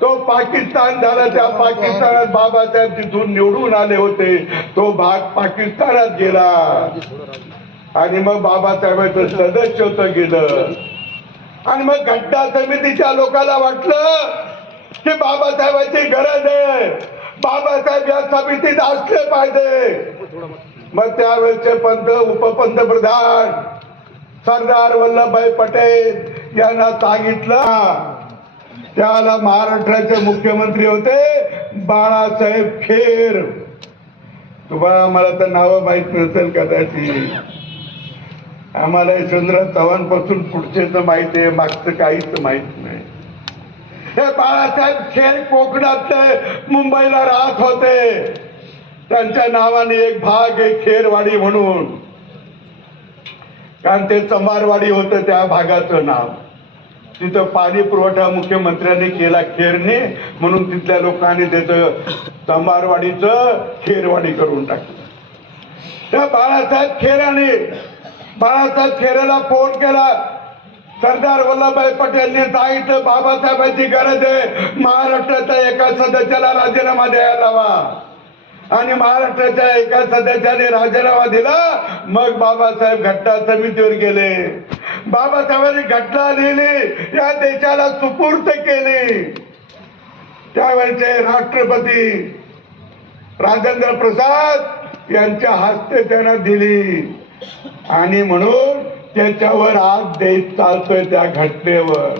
तो पाकिस्तान झाला त्या पाकिस्तानात बाबासाहेब तिथून निवडून आले होते. तो भाग पाकिस्तानात गेला. आणि मग बाबासाहेबांचं सदस्यत्व गेलं आणि मग घटना समितीच्या लोकांना वाटलं की बाबासाहेबांची गरज आहे. बाबासाहेब या समितीत असले पाहिजे. मग त्यावेळेचे पंत उपपंतप्रधान सरदार वल्लभभाई पटेल यांना सांगितलं त्याला महाराष्ट्राचे मुख्यमंत्री होते बाळासाहेब खेर. तुम्हाला मला तर नावं माहीत नसेल कदाचित. आम्हाला यशवंतराव चव्हाणपासून पुढचे तर माहिती आहे मागचं काहीच माहीत नाही. हे बाळासाहेब खेळ कोकणातले मुंबईला राहत होते. त्यांच्या नावाने एक भाग आहे खेरवाडी म्हणून. कारण ते चंबारवाडी होतं त्या भागाचं नाव. तिथं पाणी पुरवठा मुख्यमंत्र्यांनी केला खेरने म्हणून तिथल्या लोकांनी त्याचं चंबारवाडीचं खेरवाडी करून टाकलं. त्या बाळासाहेब खेराने बाळासाहेब खेरेला फोन केला सरदार वल्लभभाई पटेलने सांगितलं बाबासाहेबांची गरज आहे महाराष्ट्राच्या एका सदस्याला राजीनामा द्यायला हवा आणि महाराष्ट्राच्या एका सदस्याने राजीनामा दिला मग बाबासाहेब घटना समितीवर गेले. बाबासाहेबांनी घटना लिहिली या देशाला सुपूर्त केली. त्यावेळचे राष्ट्रपती राजेंद्र प्रसाद यांच्या हस्ते त्यांना दिली. आणि म्हणून त्याच्यावर आज देश चालतोय त्या घटनेवर.